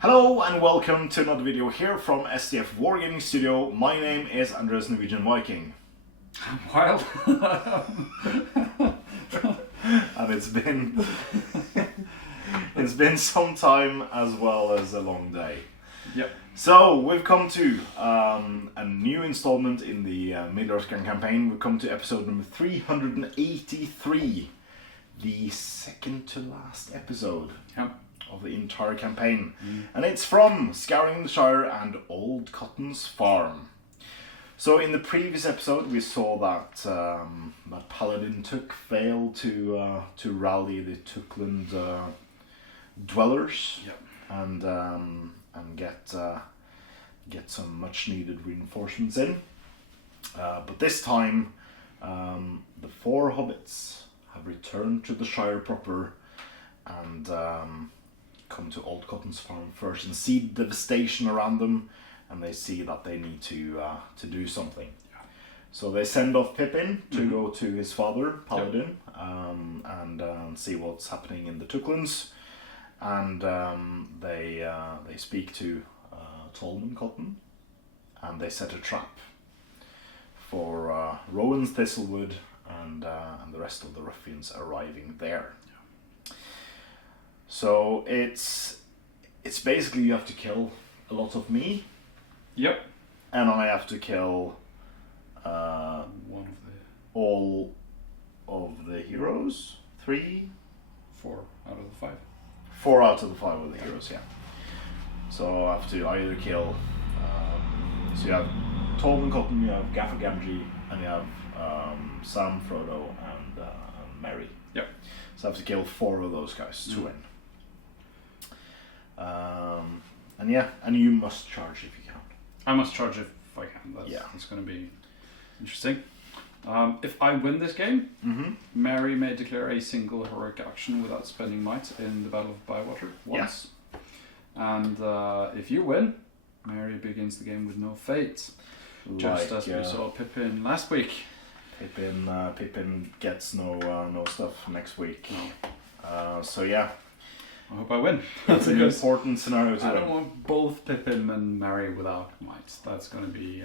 Hello and welcome to another video here from SDF Wargaming Studio. My name is Andres Norwegian Viking. Wild. And it's been some time as well as a long day. Yep. So we've come to a new installment in the Middle-earth campaign. We've come to episode number 383, the second to last episode. Yep. Of the entire campaign, and it's from Scouring the Shire and Old Cotton's Farm. So in the previous episode we saw that that Paladin failed to rally the Tookland dwellers. Yep. And get some much needed reinforcements in. But this time the 4 Hobbits have returned to the Shire proper and come to Old Cotton's Farm first and see the devastation around them, and they see that they need to do something. Yeah. So they send off Pippin to go to his father, Paladin, and see what's happening in the Tooklands, and they speak to Tolman Cotton, and they set a trap for Rowan's Thistlewood and the rest of the Ruffians arriving there. So it's basically you have to kill a lot of me. Yep. And I have to kill all of the heroes. 4 out of the 5. 4 out of the 5 of the heroes, yeah. So I have to either kill. So you have Tolman Cotton, you have Gaffer Gamgee, and you have Sam, Frodo, and Merry. Yep. So I have to kill 4 of those guys to win. And you must charge if you can. I must charge if I can. That's going to be interesting. If I win this game, Mary may declare a single heroic action without spending might in the Battle of Bywater once. Yeah. And if you win, Mary begins the game with no fate. Just as we saw Pippin last week. Pippin gets no stuff next week. So yeah. I hope I win. It's an important scenario to win. I don't want both Pippin and Merry without might. That's going to be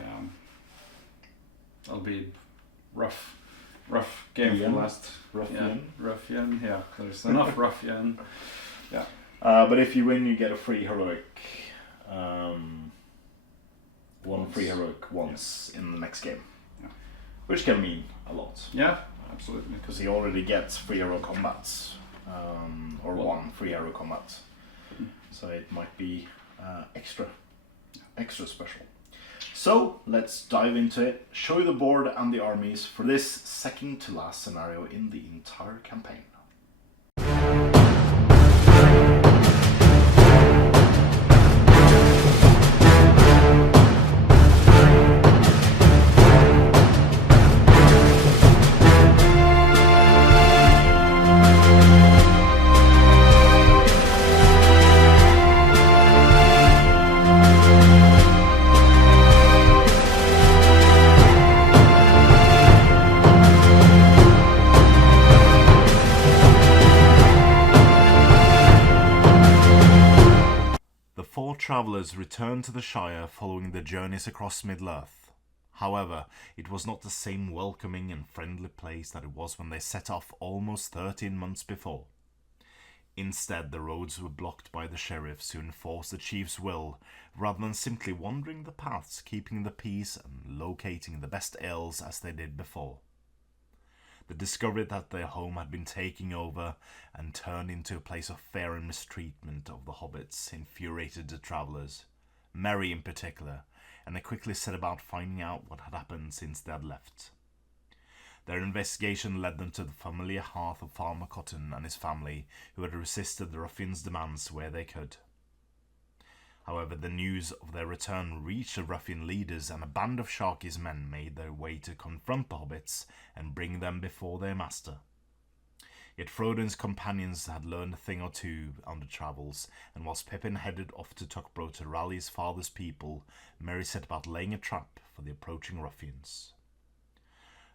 that'll be rough game for the last Ruffian. Yeah, there's enough Ruffian. Yeah. But if you win, you get a free heroic. One free heroic once in the next game. Yeah. Which can mean a lot. Yeah, absolutely. Because he already gets free hero combats. Or 1 free hero combat. So it might be extra special. So let's dive into it, show you the board and the armies for this second to last scenario in the entire campaign. Travellers returned to the Shire following their journeys across Middle-earth. However, it was not the same welcoming and friendly place that it was when they set off almost 13 months before. Instead, the roads were blocked by the sheriffs who enforced the chief's will, rather than simply wandering the paths, keeping the peace and locating the best ales as they did before. The discovery that their home had been taken over and turned into a place of fear and mistreatment of the Hobbits infuriated the travellers, Merry in particular, and they quickly set about finding out what had happened since they had left. Their investigation led them to the familiar hearth of Farmer Cotton and his family, who had resisted the Ruffians' demands where they could. However, the news of their return reached the Ruffian leaders, and a band of Sharky's men made their way to confront the Hobbits and bring them before their master. Yet Frodo and his companions had learned a thing or two on the travels, and whilst Pippin headed off to Tuckborough to rally his father's people, Merry set about laying a trap for the approaching Ruffians.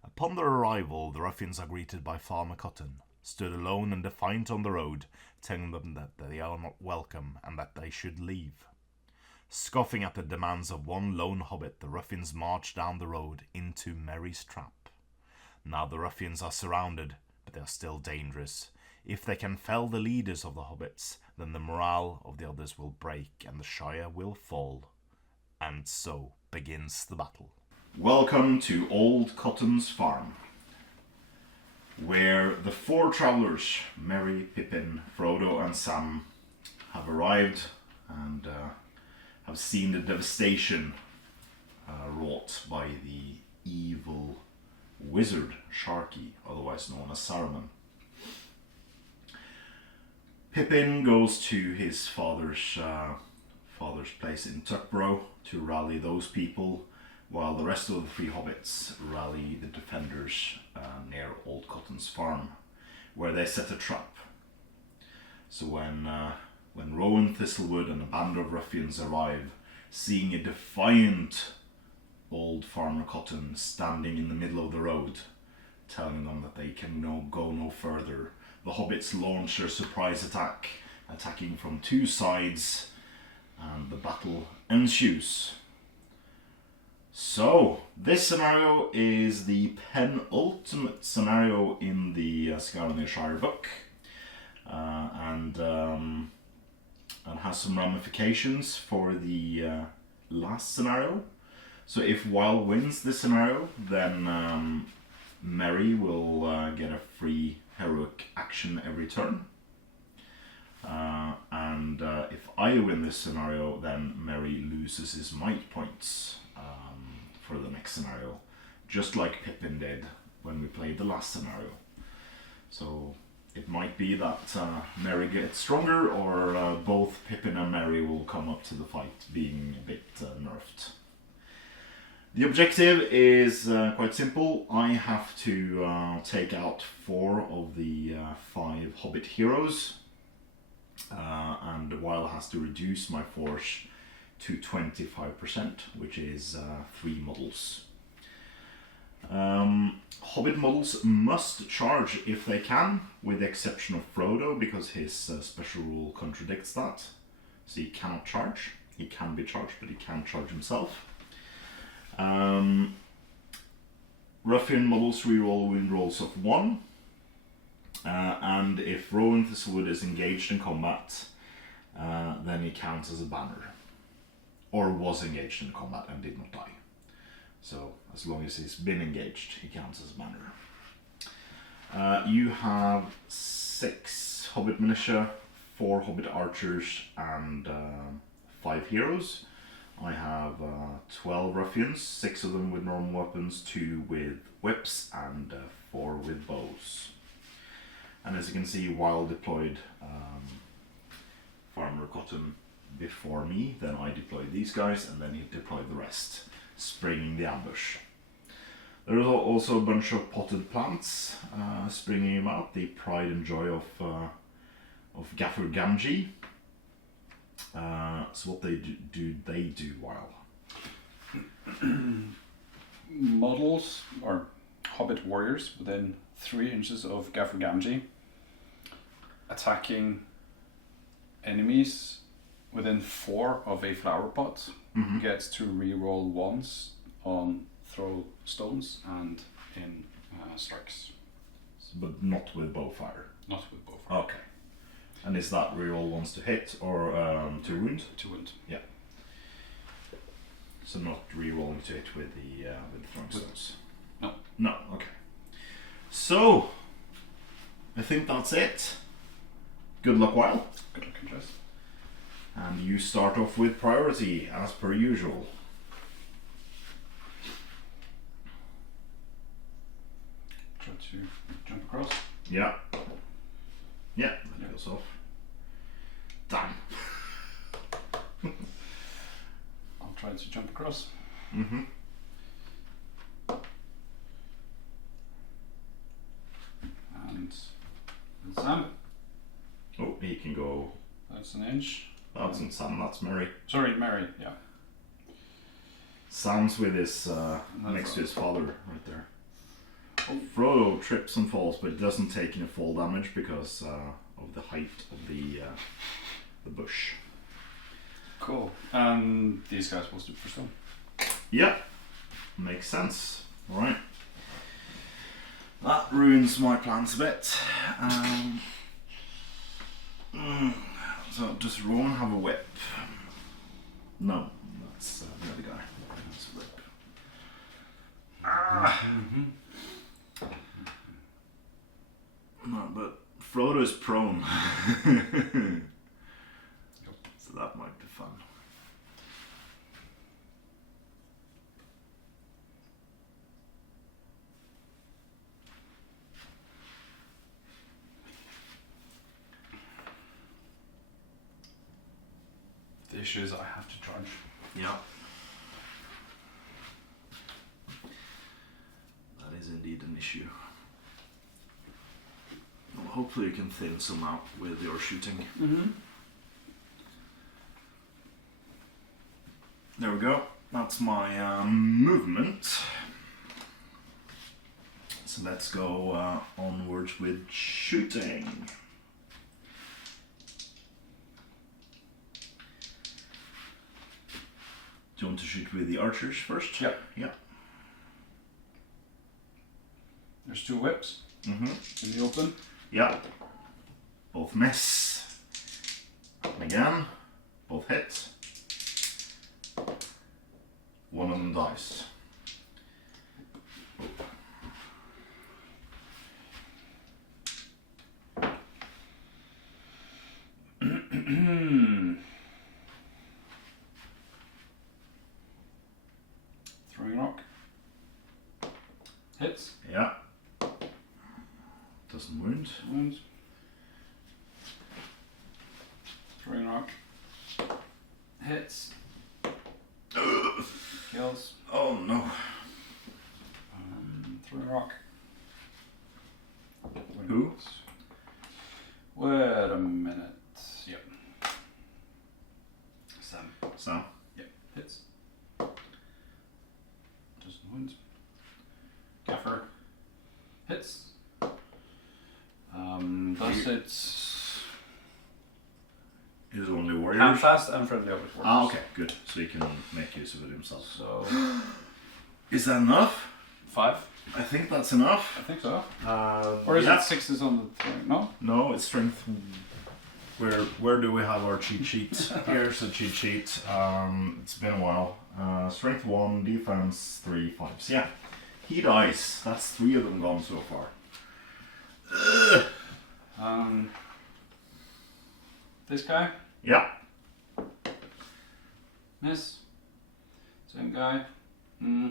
Upon their arrival, the Ruffians are greeted by Farmer Cotton, stood alone and defiant on the road, telling them that they are not welcome and that they should leave. Scoffing at the demands of one lone hobbit, the ruffians marched down the road into Merry's trap. Now the ruffians are surrounded, but they are still dangerous. If they can fell the leaders of the hobbits, then the morale of the others will break and the Shire will fall. And so begins the battle. Welcome to Old Cotton's farm, where the four travellers, Merry, Pippin, Frodo and Sam, have arrived and have seen the devastation wrought by the evil wizard Sharky, otherwise known as Saruman. Pippin goes to his father's place in Tuckborough to rally those people, while the rest of the three hobbits rally the defenders near Old Cotton's farm, where they set a trap. So when Rowan Thistlewood and a band of ruffians arrive, seeing a defiant old Farmer Cotton standing in the middle of the road, telling them that they can go no further, the hobbits launch their surprise attack, attacking from two sides, and the battle ensues. So, this scenario is the penultimate scenario in the Scaramouche Shire book, and has some ramifications for the last scenario. So if Wild wins this scenario, then Merry will get a free heroic action every turn. And if I win this scenario, then Merry loses his might points for the next scenario, just like Pippin did when we played the last scenario. So it might be that Merry gets stronger, or both Pippin and Merry will come up to the fight being a bit nerfed. The objective is quite simple. I have to take out 4 of the 5 Hobbit heroes, and Wild has to reduce my force to 25%, which is 3 models. Hobbit models must charge if they can, with the exception of Frodo, because his special rule contradicts that. So he cannot charge. He can be charged, but he can't charge himself. Ruffian models reroll wind rolls of 1, and if Rowan Thistlewood is engaged in combat, then he counts as a banner, or was engaged in combat and did not die. So as long as he's been engaged, he counts as a banner. You have 6 Hobbit militia, 4 Hobbit archers, and 5 heroes. I have 12 ruffians, 6 of them with normal weapons, 2 with whips, and 4 with bows. And as you can see, Wild deployed Farmer Cotton before me, then I deployed these guys, and then he deployed the rest, springing the ambush. There is also a bunch of potted plants springing him out, the pride and joy of Gaffer Gamgee. So what they do while models or Hobbit warriors within 3 inches of Gaffer Gamgee attacking enemies within 4 of a flower pot gets to reroll once on throw stones and in strikes. But not with bowfire. Not with bowfire. Okay. And is that reroll once to hit or to wound? To wound. Yeah. So not rerolling to hit with the throwing stones. No. No. Okay. So I think that's it. Good luck, Wild. Good luck, Jess. And you start off with priority as per usual. Try to jump across. Yeah. Yeah, that goes off. Damn. I'll try to jump across. Mm-hmm. And Sam. Oh, he can go. That's an inch. That's not Sam, that's Merry. Sorry, Merry, yeah. Sam's with his next to his father right there. Frodo trips and falls, but he doesn't take any fall damage because of the height of the bush. Cool. And these guys will stoop for stone. Yeah, makes sense. All right. That ruins my plans a bit. So does Rowan have a whip? No, that's the other guy. That's a whip. No, but Frodo is prone. So that might be fun. The issue is I have to charge. Yeah. That is indeed an issue. Well, hopefully you can thin some out with your shooting. There we go. That's my movement. So let's go onwards with shooting. Do you want to shoot with the archers first? Yep. Yeah. There's 2 whips in the open. Yeah. Both miss. And again. Both hit. One of them dies. Throwing rock. Hits. Yeah. Doesn't wound. Wounds. Throwing rock. Hits. Kills. Oh no. Throwing rock. Who? Wait a minute. Yep. Sam. Sam. Yep. Hits. Doesn't wound. Gaffer. Hits. Does it Is only warriors? handfast and friendly over warriors. Ah, okay, good. So he can make use of it himself. So Is that enough? 5. I think that's enough. I think so. Or is it 6s on the thing? No? No, it's strength. Where do we have our cheat sheet? Here's a cheat sheet. It's been a while. Strength 1, defense 3, 5s. Yeah. He dies. That's 3 of them gone so far. This guy? Yeah. Miss. Same guy. Yeah,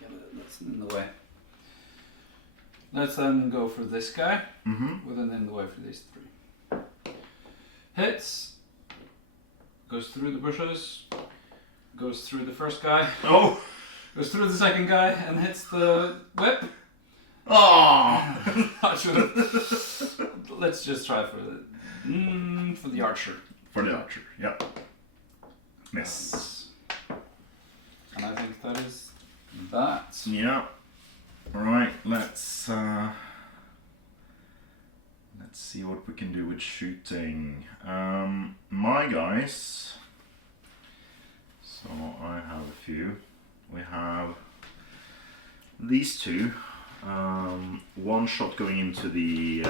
but that's in the way. Let's then go for this guy. With an in the way for these 3. Hits. Goes through the bushes. Goes through the first guy. Oh! Goes through the second guy and hits the whip. Oh! I should have. Let's just try for the archer. For the archer, yeah. Miss. And I think that is that. Yeah. Alright, let's see what we can do with shooting. My guys. So I have a few. We have these 2. One shot going into the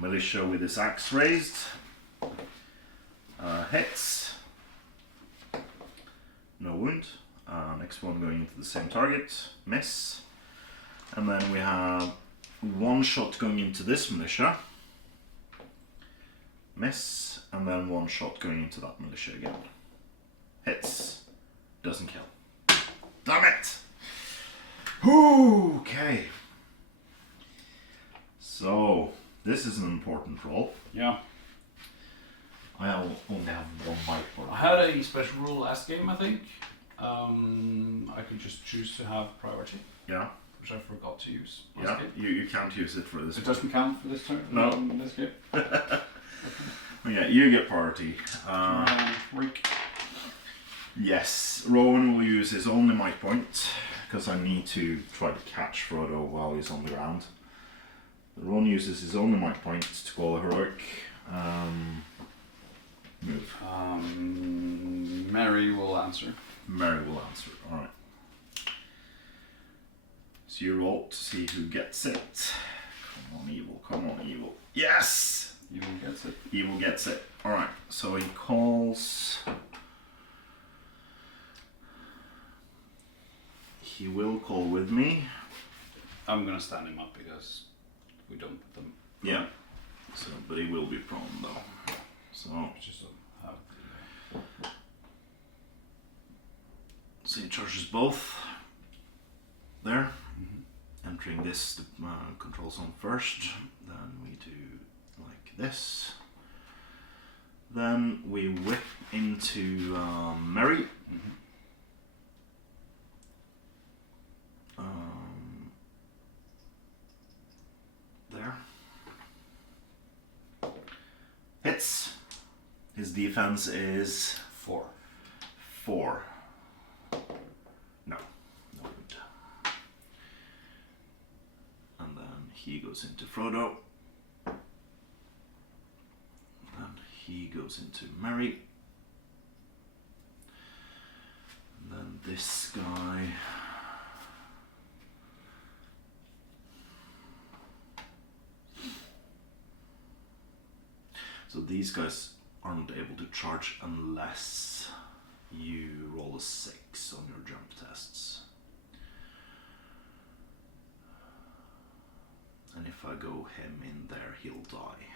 militia with his axe raised. Hits. No wound. Next one going into the same target. Miss. And then we have one shot going into this militia. Miss. And then one shot going into that militia again. Hits. Doesn't kill. Damn it! Okay. So, this is an important roll. Yeah. I only have one mic for I had a special rule last game, I think. I could just choose to have priority. Yeah. Which I forgot to use. Yeah. You can't use it for this. It doesn't count for this turn. No. In this game. Yeah, you get priority. Reek. Yes, Rowan will use his only might point because I need to try to catch Frodo while he's on the ground. Ron uses his only might point to call a heroic. Move. Mary will answer. Mary will answer. Alright. So you roll to see who gets it. Come on, evil. Come on, evil. Yes! Evil gets it. Evil gets it. Alright, so he calls. He will call with me. I'm gonna stand him up because we don't put them. Yeah. So, but he will be prone though. So. Just So he charges both. There. Entering this, the control zone first. Then we do like this. Then we whip into Mary. There. Hits. His defense is 4. 4. No. No good. And then he goes into Frodo. Then he goes into Mary. And then this guy. So these guys aren't able to charge unless you roll a 6 on your jump tests. And if I go him in there, he'll die.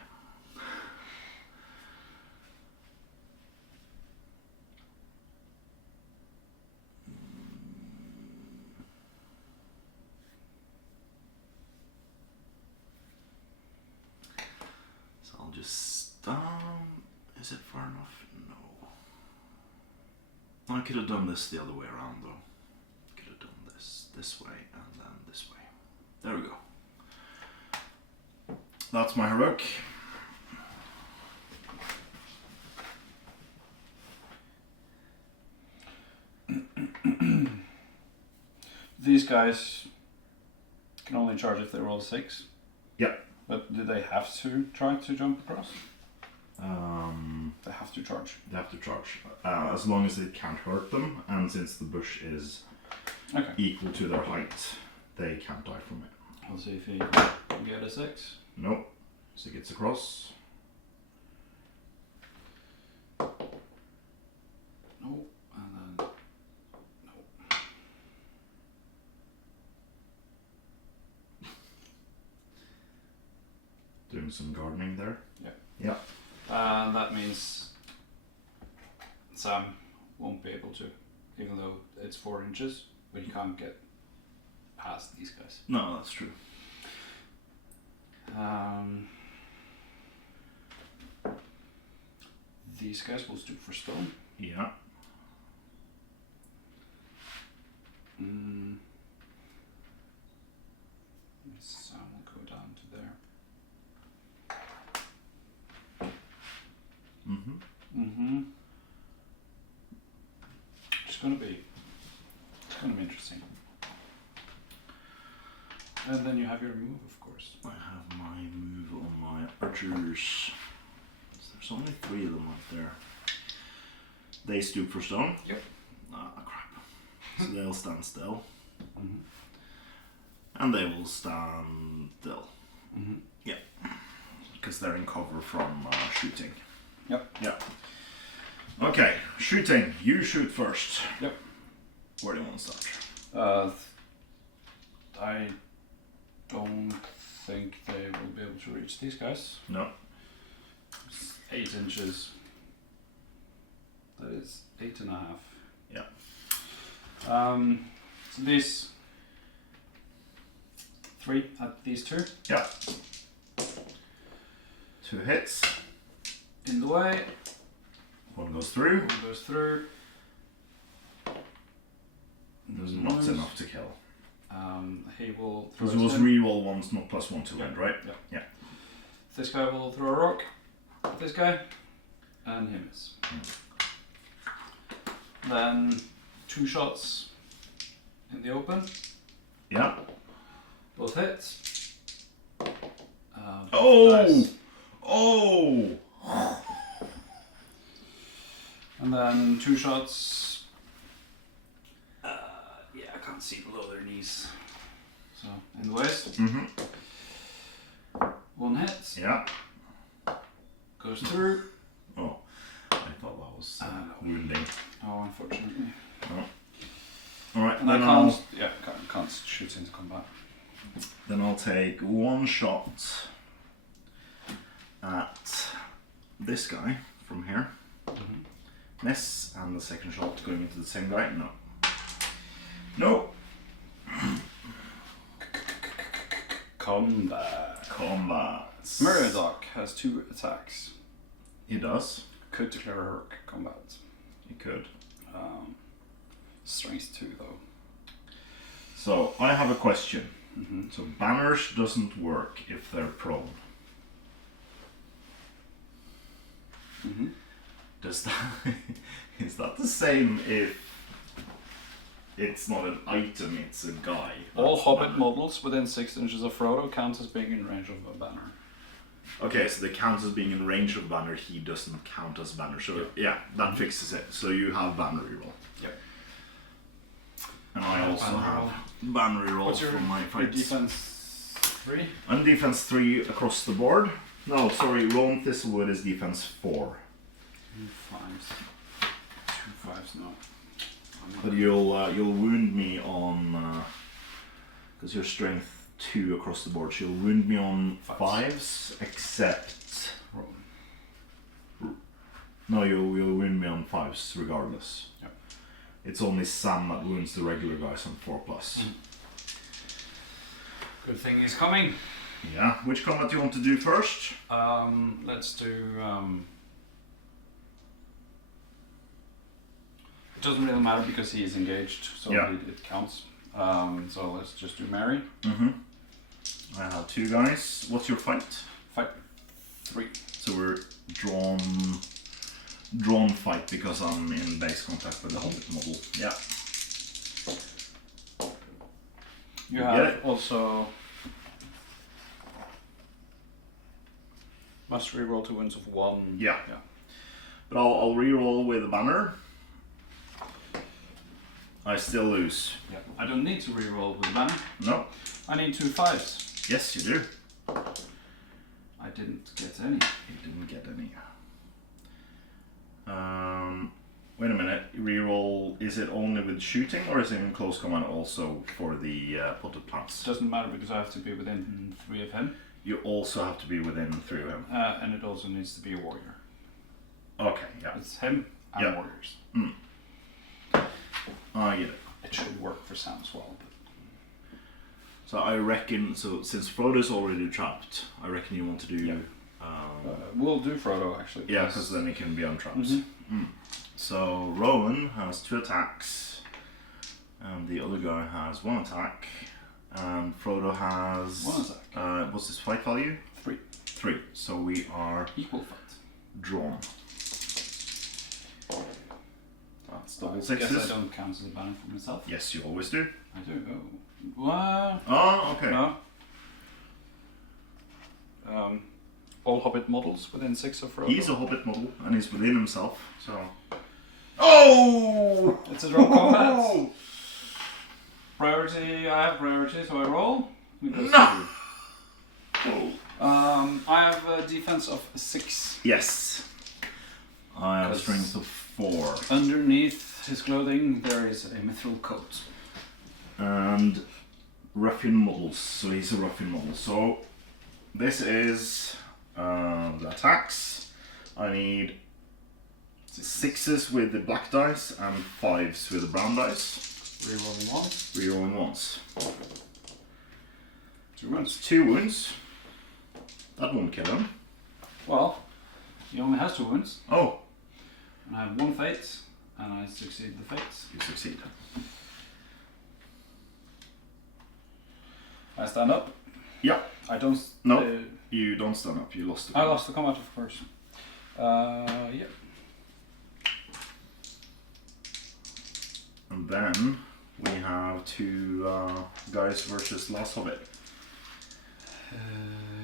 So I'll just is it far enough? No. I could have done this the other way around though. Could have done this way and then this way. There we go. That's my heroic. These guys can only charge if they roll 6. Yep. But do they have to try to jump across? They have to charge. They have to charge. As long as it can't hurt them, and since the bush is equal to their height, they can't die from it. I'll see if he can get a 6. Nope. So it gets across. No. And then no. Doing some gardening there. Yeah. Yeah. That means Sam won't be able to, even though it's 4 inches, but you can't get past these guys. No, that's true. These guys will stoop for stone. Yeah. Sam will go down to there. It's gonna be interesting. And then you have your move, of course. I have my move on my archers. There's only 3 of them up there. They stoop for stone? Yep. Ah, crap. So they'll stand still. And they will stand still. Yeah. Because they're in cover from shooting. Yep. Yeah. Okay, shooting. You shoot first. Yep. Where do you want to start? I don't think they will be able to reach these guys. No. It's 8 inches. That is 8.5. Yeah. So these 3 at these 2. Yeah. 2 hits. In the way. 1 goes through. 1 goes through. There's not enough to kill. He will throw Because it was reroll ones, not +1 to win, right? Yeah. Yeah. This guy will throw a rock. This guy. And he miss. Then 2 shots. in the open. Yeah. Both hits. Oh! Dice. Oh! And then 2 shots. Yeah, I can't see below their knees. So, in the waist. Mm-hmm. 1 hit. Yeah. Goes through. Oh, I thought that was wounding. Oh, unfortunately. All right, And I can't shoot into combat. Then I'll take 1 shot at this guy from here. Mm-hmm. Miss, and the second shot going into the same guy. No. No. Combat. Murdoch has 2 attacks. He does. Could declare heroic combat. He could. Strength 2 though. So I have a question. Mm-hmm. So banners doesn't work if they're prone. Mm-hmm. Does that is that the same if it's not an item, it's a guy? All Hobbit banner? models within 6 inches of Frodo count as being in range of a banner. Okay, so they count as being in range of banner, he doesn't count as banner. So yeah, that fixes it. So you have banner reroll. Yep. And I also have banner reroll What's your from my fights. defense 3? I'm defense 3 across the board. No, sorry, Rowan Thistlewood is defense 4. 5s. 2 5s, no. But you'll wound me on because you're strength 2 across the board. So you'll wound me on 5s, except no, you'll wound me on 5s regardless. Yep. It's only Sam that wounds the regular guys on 4+. Good thing he's coming. Yeah. Which combat do you want to do first? Let's do. It doesn't really matter because he is engaged, so Yeah. it counts. So let's just do Mary. Mm-hmm. I have 2 guys. What's your fight? Fight 3. So we're drawn fight because I'm in base contact with the Hobbit model. Yeah. You Get have it? also must reroll 2 wounds of 1. Yeah. Yeah. But I'll reroll with a banner. I still lose. Yeah. I don't need to reroll with a banner. No. I need 2 5s. Yes, you do. I didn't get any. You didn't get any. Wait a minute. Reroll. Is it only with shooting, or is it in close combat also for the potted plants? Doesn't matter because I have to be within 3 of him. You also have to be within 3 of him. And it also needs to be a warrior. Okay. Yeah. It's him and Yeah. warriors. I get it. It should work for Sam as well. But So I reckon. So since Frodo's already trapped, I reckon you want to do. Yeah. We'll do Frodo actually. Yeah, because then he can be untrapped. Mm-hmm. So Rowan has 2 attacks, and the other guy has 1 attack, and Frodo has 1 attack. What's his fight value? 3. 3. So we are Equal fight. drawn. That's double I sixes. guess I don't count as a banner for myself. Yes, you always do. I do. Oh. What? Oh, okay. No. All Hobbit models within 6 of Frodo. He's a Hobbit model, and he's within himself. So. Oh! It's a drop combat. Priority. I have priority, so I roll. No! I have a defense of 6. Yes. I have a 'Cause strength of 4. Underneath his clothing, there is a mithril coat. And Ruffian models, so he's a Ruffian model. So this is the attacks. I need 6s with the black dice and 5s with the brown dice. Rerolling 1. Rerolling once. 2 wounds. 2 wounds. That won't kill him. Well, he only has 2 wounds. Oh, And I have 1 fate, and I succeed the fates. you succeed. I stand up. Yeah. I don't. No. You don't stand up. You lost the I lost the combat, of course. Yeah. And then we have two guys versus Last Hobbit.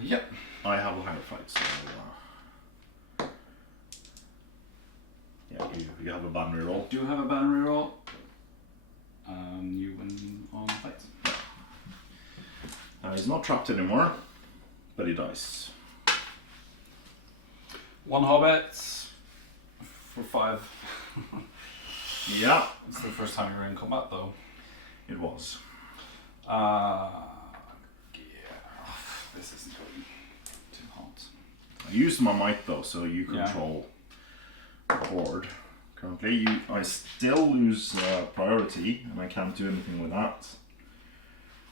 Yep. I have a higher fight, so yeah, you have a banner roll. Do have a banner roll. You win on fight. He's not trapped anymore, but he dies. 1 Hobbit for 5. Yeah. It's the first time you're in combat, though. It was. Yeah. This isn't going too hot. I used my might though, so you control the board. Currently, I still lose priority, and I can't do anything with that.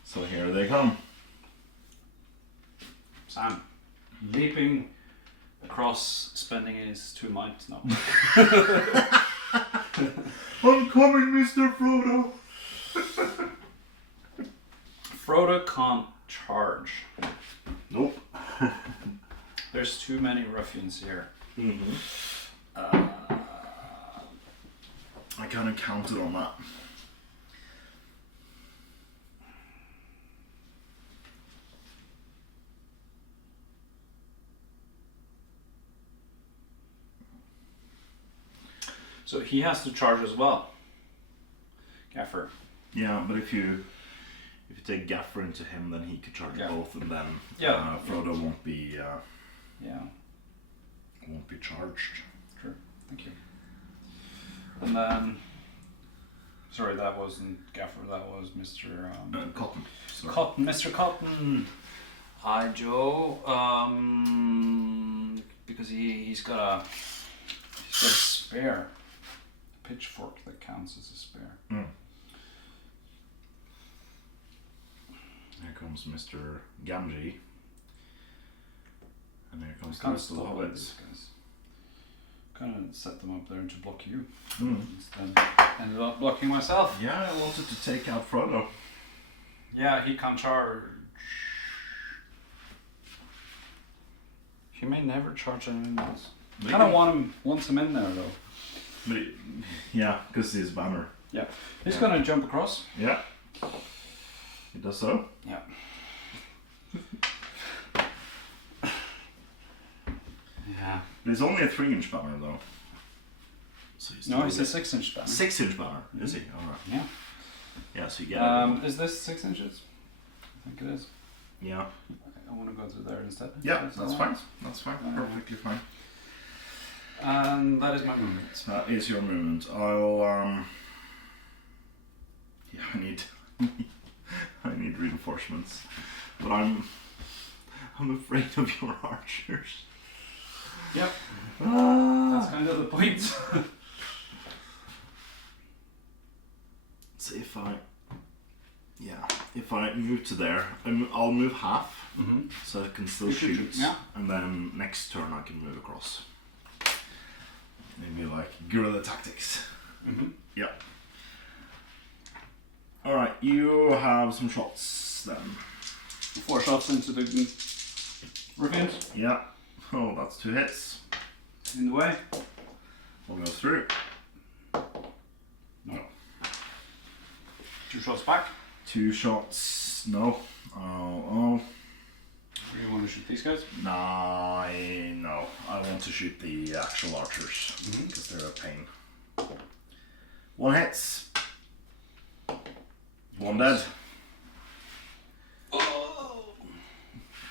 So here they come. Sam, leaping across, spending his 2 might. No. I'm coming, Mr. Frodo. Frodo can't charge. Nope. There's too many ruffians here. Mm-hmm. I kind of counted on that. So he has to charge as well. Gaffer. Yeah, but if you take Gaffer into him, then he could charge both, and then Frodo won't be won't be charged. True. Thank you. And then, sorry, that wasn't Gaffer. That was Mr. Cotton. Sorry. Cotton. Mr. Cotton. Hi, Joe. Because he's got a spare. Pitchfork that counts as a spare. Mm. Here comes Mr. Gamgee. And here comes the rest of the Hobbits. Kind of set them up there to block you. Mm. Instead, ended up blocking myself. Yeah, I wanted to take out Frodo. Yeah, he can't charge. He may never charge anyone else. I kind of wants him in there though. But yeah, because his banner. Yeah, he's gonna jump across. Yeah, he does so. Yeah. Yeah. But it's only a 3-inch banner though. So It's a 6-inch banner. 6-inch banner, is he? All right. Yeah. Yeah, so you get. Is this 6 inches? I think it is. Yeah. I want to go through there instead. Yeah, that's fine. That's fine. Perfectly fine. And that is my movement. That is your movement. I'll yeah, I need I need reinforcements. But I'm afraid of your archers. Yep. That's kind of the point. So if I move to there, I'll move half, so I can still shoot, and then next turn I can move across. Maybe like guerrilla tactics. Yeah. All right, you have some shots then. 4 shots into the Ruffians. Yeah. Oh, that's 2 hits. In the way. We'll go through. No. 2 shots back. 2 shots. No. Oh. You want to shoot these guys? No. I want to shoot the actual archers because they're a pain. 1 hits. 1 dead. Oh.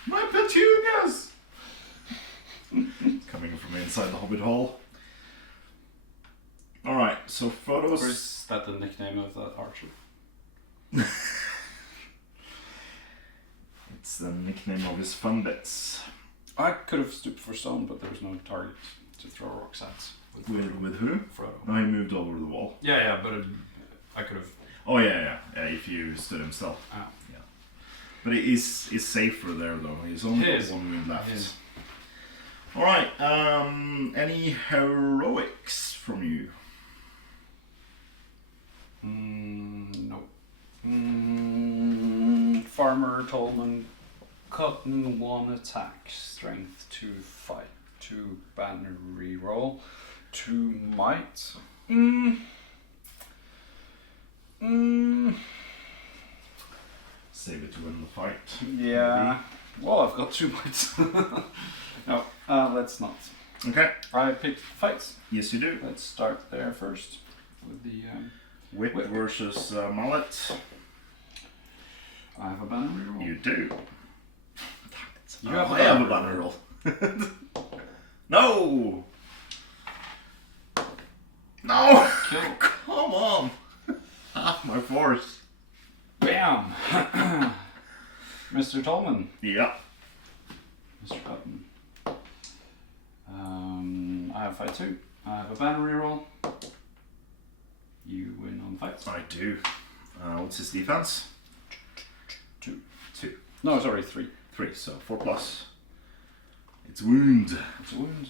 My petunias! Coming from inside the Hobbit hole. Alright, so Frodo's... Or is that the nickname of that archer? It's the nickname of his fun bits. I could have stooped for stone, but there was no target to throw rocks at. With who? Frodo. No, he moved over the wall. Yeah, but I could have... Oh, yeah, if you stood him still. Ah. Yeah. But it is safer there, though. He's only got 1 wound left. Alright, any heroics from you? No. Farmer, Tolman, Cotton, 1 attack, strength 2 fight, 2 banner reroll, 2 might. Save it to win the fight. Yeah. Maybe. Well, I've got 2 points. No, let's not. Okay. I picked fights. Yes, you do. Let's start there first with the whip versus mallet. I have a banner reroll. You do. You have I have a banner roll. No! No! Kill. Come on! Half my force. Bam! Mr. Tolman. Yeah. Mr. Button. I have fight 2. I have a banner reroll. You win on fights. I do. What's his defense? 2. 2. No, sorry, 3. 3, so 4 plus. It's wound. It's a wound.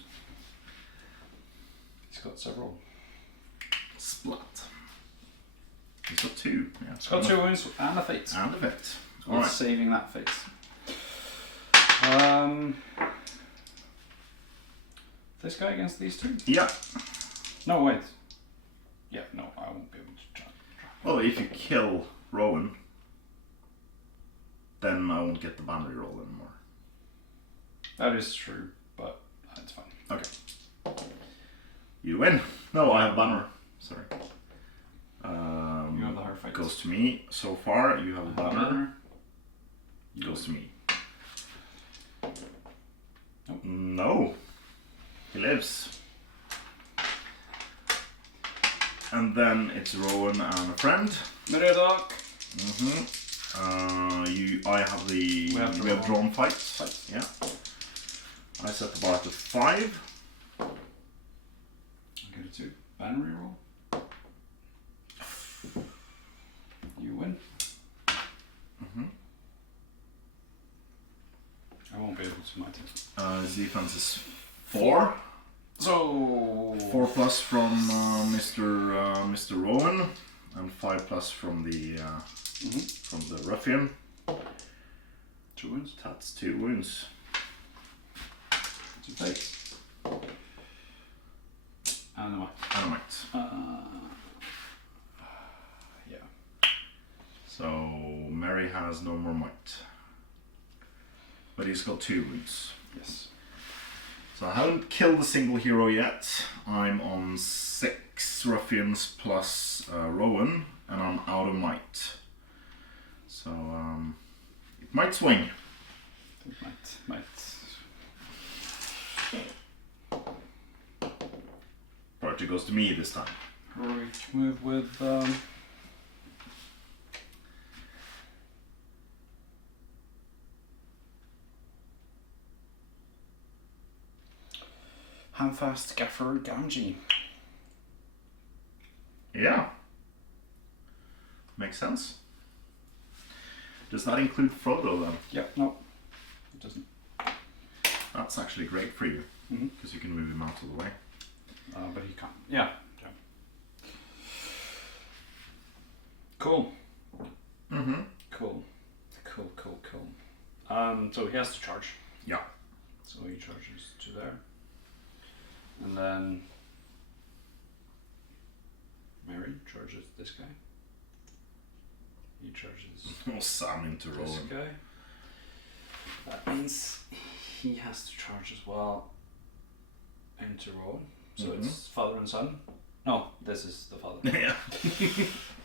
He's got several. Splat. He's got 2. Yeah. He's got 2 wounds and a fate. And a fate. Alright. Saving that fate. This guy against these 2? Yeah. No, wait. Yeah, no, I won't be able to try. Well, if you kill Rowan, then I won't get the banner roll anymore. That is true, but that's fine. Okay. You win. No, I have banner. Sorry. You have the hard fight. Goes to me. So far, you have a banner. Goes to me. Nope. No. He lives. And then it's Rowan and a friend. Meriadoc. I have the. We have drawn fights. Yeah. I set the bar to 5. I get a 2. Banner reroll. You win. I won't be able to might it. His defense is 4. So 4 plus from Mr. Rowan, and 5 plus from the ruffian. 2 wounds. That's 2 wounds. 2 fates. And a might. And a might. Yeah. So Mary has no more might, but he's got 2 wounds. Yes. So I haven't killed a single hero yet. I'm on 6 ruffians plus Rowan, and I'm out of might. So it might swing. It might. Party goes to me this time. Heroic move with Handfast Gaffer Gamgee. Yeah. Makes sense. Does that include Frodo then? Yep, no. It doesn't. That's actually great for you, because you can move him out of the way. But he can't. Yeah. Cool. Cool. So he has to charge. Yeah. So he charges to there. And then Mary charges this guy. He charges Oh, Sam into this Rowan. guy. That means he has to charge as well into Rowan. So it's father and son. No, this is the father.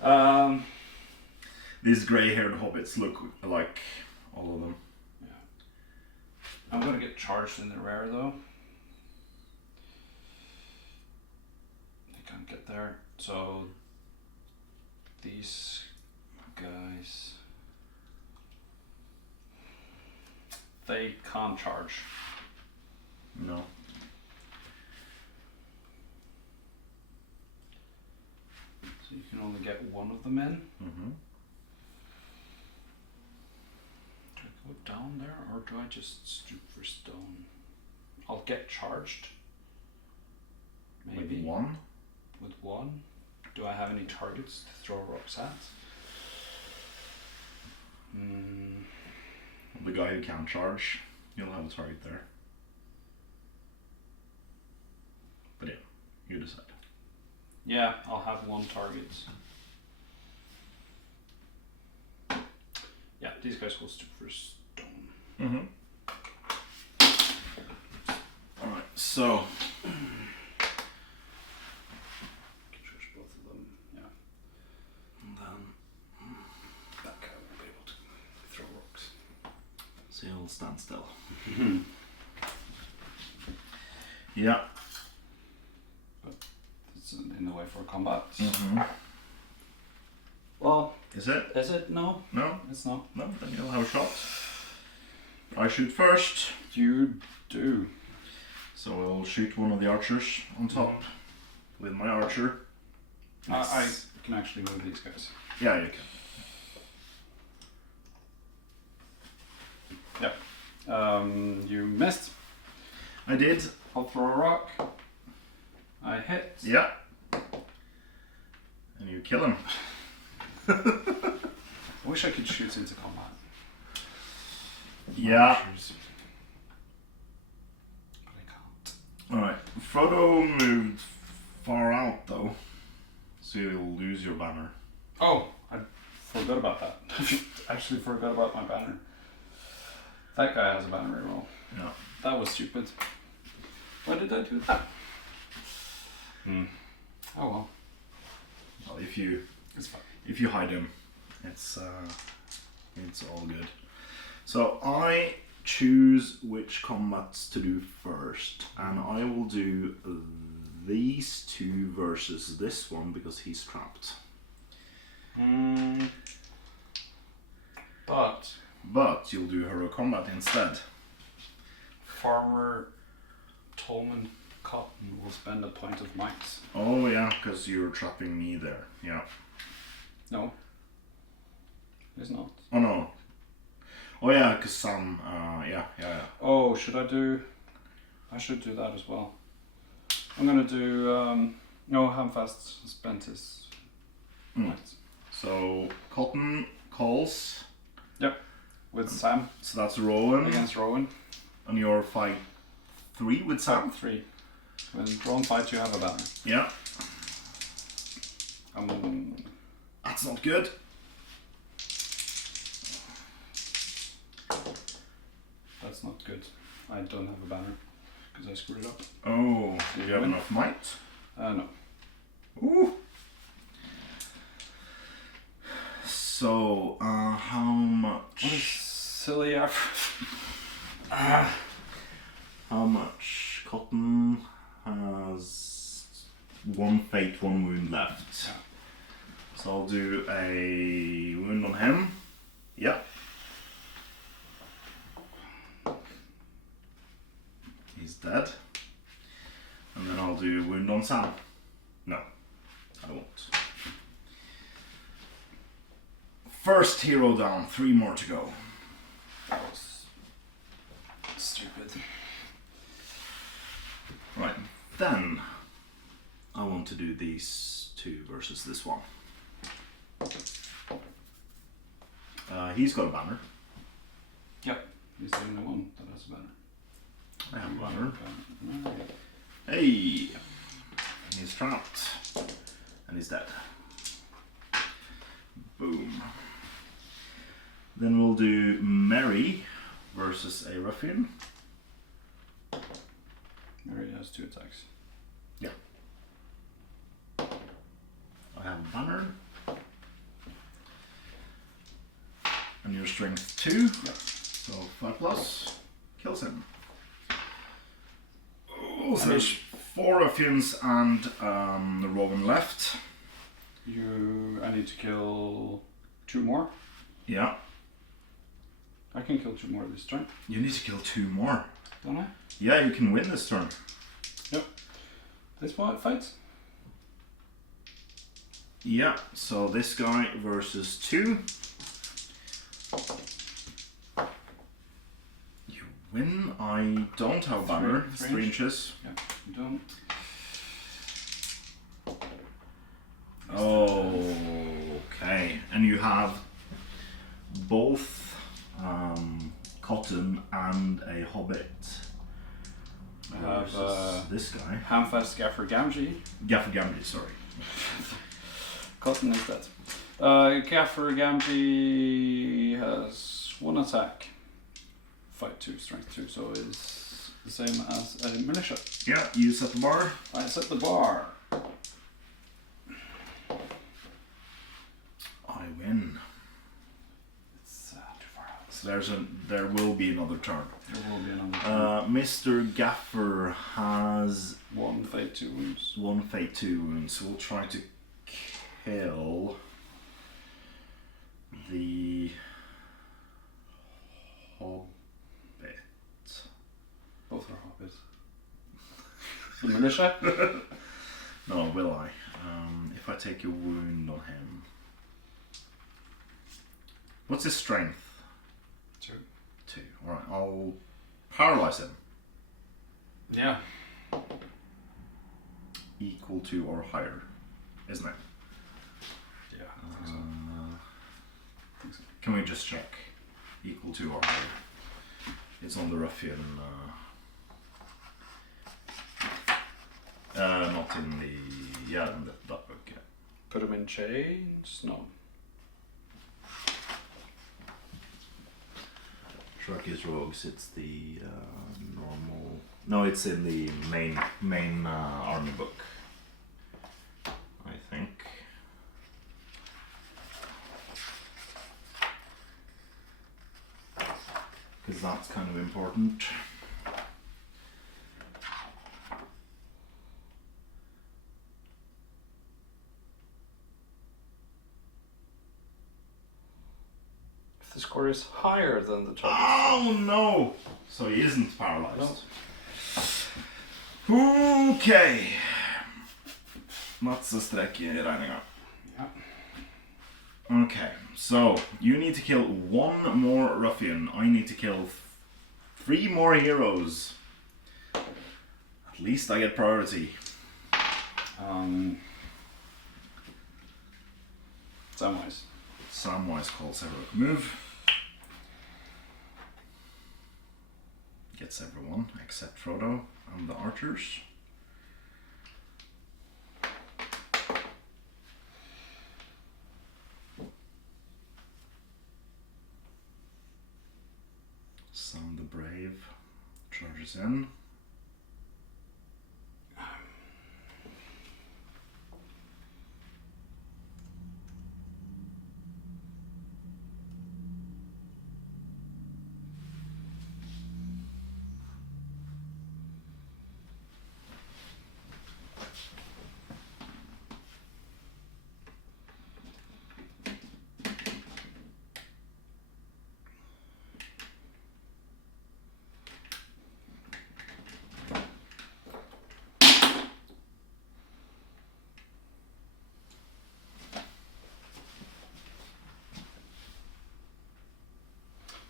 Yeah. These grey-haired hobbits look like all of them. Yeah. I'm gonna get charged in the rear though. I can't get there. So these guys, they can't charge. No. So you can only get one of them in. Do I go down there or do I just stoop for stone? I'll get charged. Maybe. With 1? With 1? Do I have any targets to throw rocks at? The guy who can charge, you'll have a target there. But yeah, you decide. Yeah, I'll have 1 target. these guys will stoop for stone. Mm-hmm. Alright, so... Charge both of them, yeah. And then... That guy won't be able to throw rocks. So he'll stand still. Yeah. But it's in the way for combat. Mm-hmm. Well... Is it? Is it? No. No? It's not. No, then you'll have a shot. I shoot first. You do. So I'll shoot one of the archers on top with my archer. I can actually move these guys. Yeah, you can. Yep. You missed. I did. I'll throw a rock. I hit. Yeah. And you kill him. I wish I could shoot into combat. Yeah. Archers. But I can't. Alright. Frodo moved far out though. So you'll lose your banner. Oh, I forgot about that. Actually forgot about my banner. That guy has a banner reroll. Yeah. That was stupid. Why did I do that? Oh well. Well, if It's fine. you hide him, it's all good. So I choose which combats to do first, and I will do these two versus this one because he's trapped. But you'll do hero combat instead. Farmer Tolman Cotton will spend a point of might. Oh yeah, because you're trapping me there. Yeah. No. It's not. Oh no. Oh yeah, because Sam. Yeah. Oh, should I do... I should do that as well. I'm gonna do... no, Hamfast spent his might. So Cotton calls. Yep. With Sam. So that's Rowan. Against Rowan. On your fight 3 with Sam. 3. When drawn fight, you have a banner. Yeah. That's not good. That's not good. I don't have a banner because I screwed up. Oh, do you have enough might? No. Ooh. So, how much? What is silly effort? How much? Cotton has 1 fate, 1 wound left. Yeah. So I'll do a wound on him. Yeah. He's dead. And then I'll do wound on Sam. No, I won't. First hero down, 3 more to go. That was stupid. Right, then I want to do these 2 versus this one. He's got a banner. Yep, he's the only one that has a banner. I have a banner. Right. Hey! And he's trapped. And he's dead. Boom. Then we'll do Merry versus a Ruffian. Mary has 2 attacks. Yeah. I have a banner. And your strength 2. Yep. So 5+. Kills him. Oh, so there's 4 Ruffians and the Rowan left. I need to kill 2 more. Yeah. I can kill 2 more this turn, You need to kill 2 more. don't I? Yeah, you can win this turn. Yep. This one fights? Yeah, so this guy versus 2. You win. I don't have a banner. It's 3 inches. Yeah, you don't. Okay, and you have both Cotton and a Hobbit. I have versus this guy. Hamfast Gaffer Gamgee. Gaffer Gamgee, sorry. Cotton is dead. Gaffer Gamgee has 1 attack, fight 2, strength 2, so it's the same as a militia. Yeah, you set the bar. I set the bar. I win. It's too far out. So there will be another turn. There will be another turn. Mr. Gaffer has 1 fate, 2 wounds. 1 fate, 2 wounds. So we'll try to kill the Hobbit. Both are hobbits. The militia? No, will I? If I take a wound on him. What's his strength? 2. 2. Alright, I'll paralyze him. Yeah. Equal to or higher, isn't it? Yeah, I think so. Can we just check? Equal to or higher. It's on the Ruffian. Not in the. Yeah, in that book. Yeah. Put him in chains? No. Sharky's Rogues, it's the normal. No, it's in the main army book. I think. Because that's kind of important. If the score is higher than the target. Oh no! So he isn't paralyzed. No. Okay. That's a strekk i regninga. Yeah. Okay, so you need to kill 1 more ruffian. I need to kill 3 more heroes. At least I get priority. Samwise. Samwise calls heroic move. Gets everyone except Frodo and the archers. Sam the Brave charges in.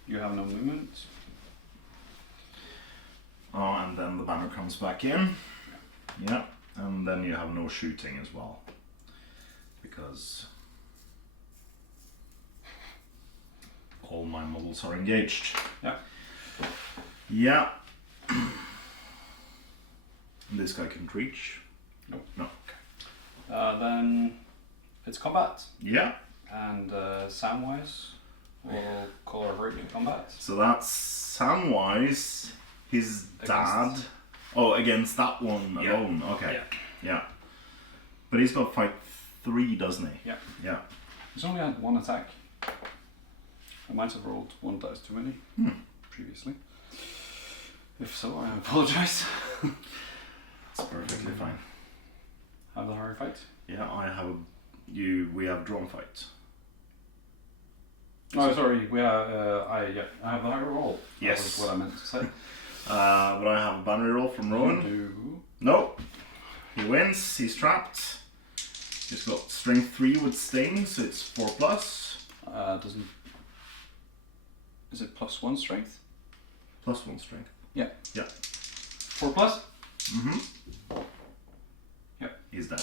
You have no movement. Oh, and then the banner comes back in. Yeah, and then you have no shooting as well. Because all my models are engaged. Yeah. Yeah. This guy can reach. No. No. Then it's combat. Yeah. And Samwise will call a break in combat. So that's Samwise, his dad. Oh, against that one alone. Okay. Yeah. But he's got fight 3, doesn't he? Yeah. Yeah. He's only had 1 attack. I might have rolled 1 dice too many previously. If so, I apologize. It's perfectly fine. Have the hard fight? Yeah, I have we have drawn fight. Oh, sorry. We are. I have the higher roll. Yes. That was what I meant to say. But I have a banner roll from Rowan. No. He wins. He's trapped. He's got strength 3 with sting, so it's 4+. Doesn't. Is it +1 strength? +1 strength. Yeah. Yeah. 4+. Mm-hmm. Yep. He's dead.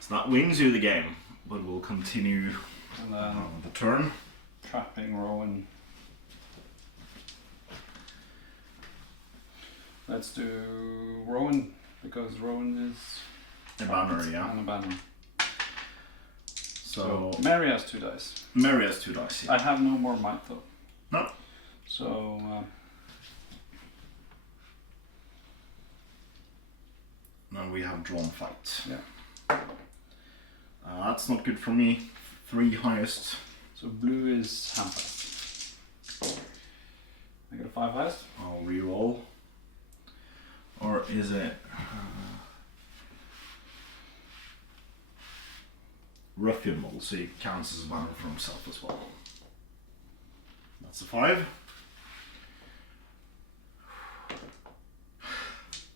So that wins you the game, but we'll continue And then the turn. trapping Rowan. Let's do Rowan because Rowan is A banner, yeah. and a banner. So Mary has 2 dice. Mary has 2 dice. Yeah. I have no more might though. No. So. Now we have drawn fight. Yeah. That's not good for me. 3 highest. So blue is hand highest. I got a 5 highest. I'll re-roll. Or is it... Ruffian model, so he counts as a banner for himself as well. That's a 5.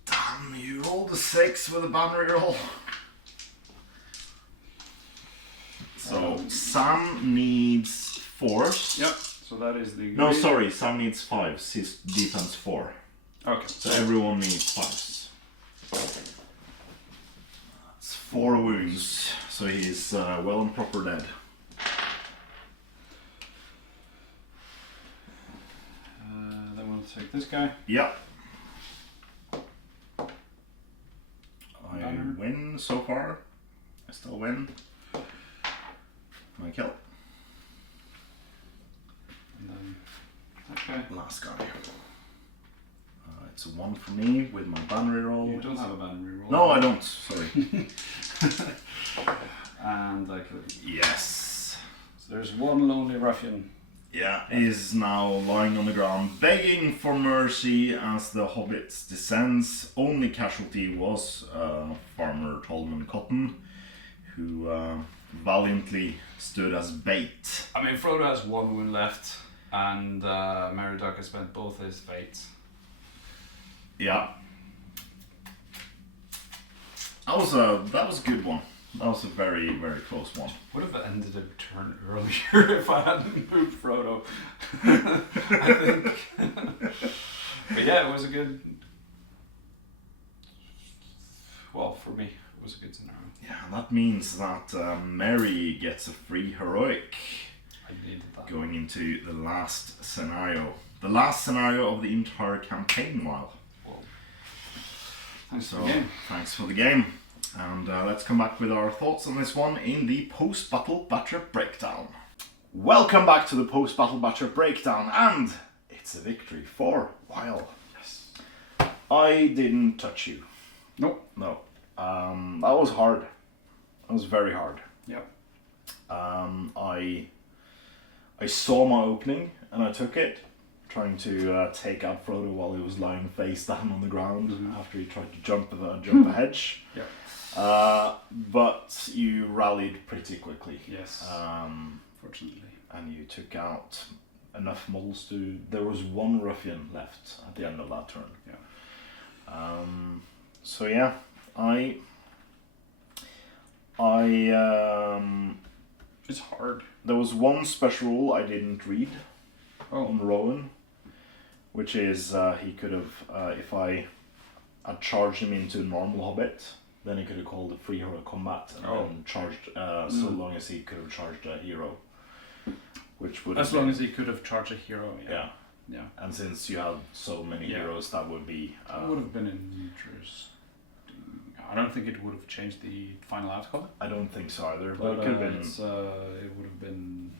Damn, you rolled a 6 with a banner roll. So Sam needs 4s. Yep. So that is the. No, sorry, Sam needs 5s. His defense 4. Okay. So everyone needs 5s. That's 4 wounds. So he's well and proper dead. Then we'll take this guy. Yep. I Banner. win so far. I still win. My kill. And then that guy. Last guy. It's a 1 for me with my banner roll. You don't have a banner reroll. No, I don't. Sorry. And I kill you. Yes. So there's one lonely ruffian. Yeah, is now lying on the ground, begging for mercy as the Hobbits descends. Only casualty was Farmer Tolman Cotton, who valiantly stood as bait. I mean, Frodo has 1 wound left, and Meriadoc has spent both his fates. Yeah. That was a good one. That was a very, very close one. Would have ended a turn earlier if I hadn't moved Frodo. I think. But yeah, it was a good. Well, for me, it was a good scenario. Yeah, that means that Mary gets a free heroic I needed that. going into the last scenario. The last scenario of the entire campaign, while. Well, thanks So, for the game. thanks for the game. And let's come back with our thoughts on this one in the post-battle batter breakdown. Welcome back to the post-battle batter breakdown, and it's a victory for Weil. Yes. I didn't touch you. Nope. No. That was hard. That was very hard. Yep. I saw my opening and I took it, trying to take out Frodo while he was lying face down on the ground after he tried to jump a hedge. Yep. But you rallied pretty quickly. Yes. Fortunately. And you took out enough models to... There was 1 ruffian left at the end of that turn. Yeah. So yeah, It's hard. there was 1 special rule I didn't read on Oh. Rowan, which is he could have, if I had charged him into normal Hobbit, then he could have called a free hero combat and then charged, so long as he could have charged a hero. Which would As long as he could have charged a hero. Yeah. Yeah. And since you had so many heroes, that would be... It would have been interesting. I don't think it would have changed the final outcome. I don't think so either, But it could have been... it would have been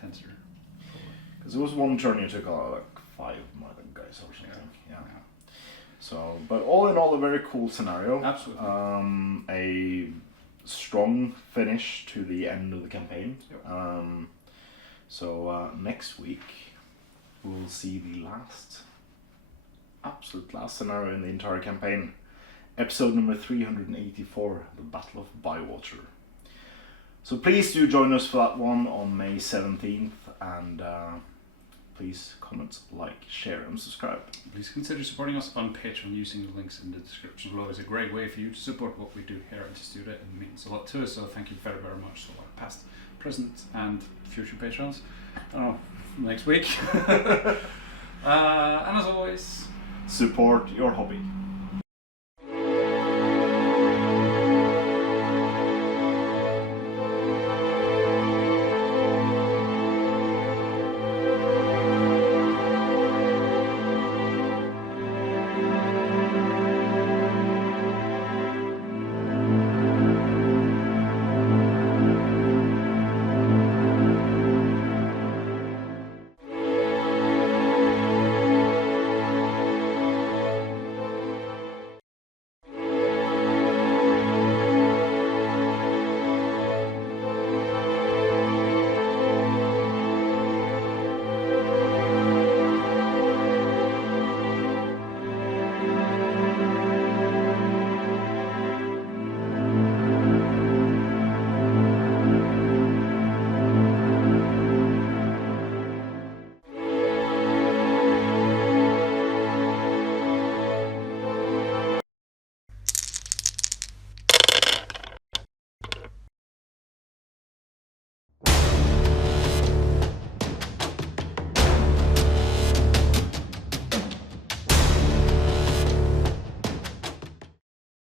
tenser. Because it was 1 turn you took like 5 Mother guys or something. Yeah. So, but all in all, a very cool scenario. Absolutely. A strong finish to the end of the campaign. Yep. So next week we'll see the absolute last scenario in the entire campaign. Episode number 384, the Battle of Bywater. So please do join us for that one on May 17th, and please comment, like, share and subscribe. Please consider supporting us on Patreon using the links in the description below. It's a great way for you to support what we do here at the studio, and it means a lot to us, so thank you very, very much. So our past, present and future patrons. I don't know, next week. And as always, Support your hobby.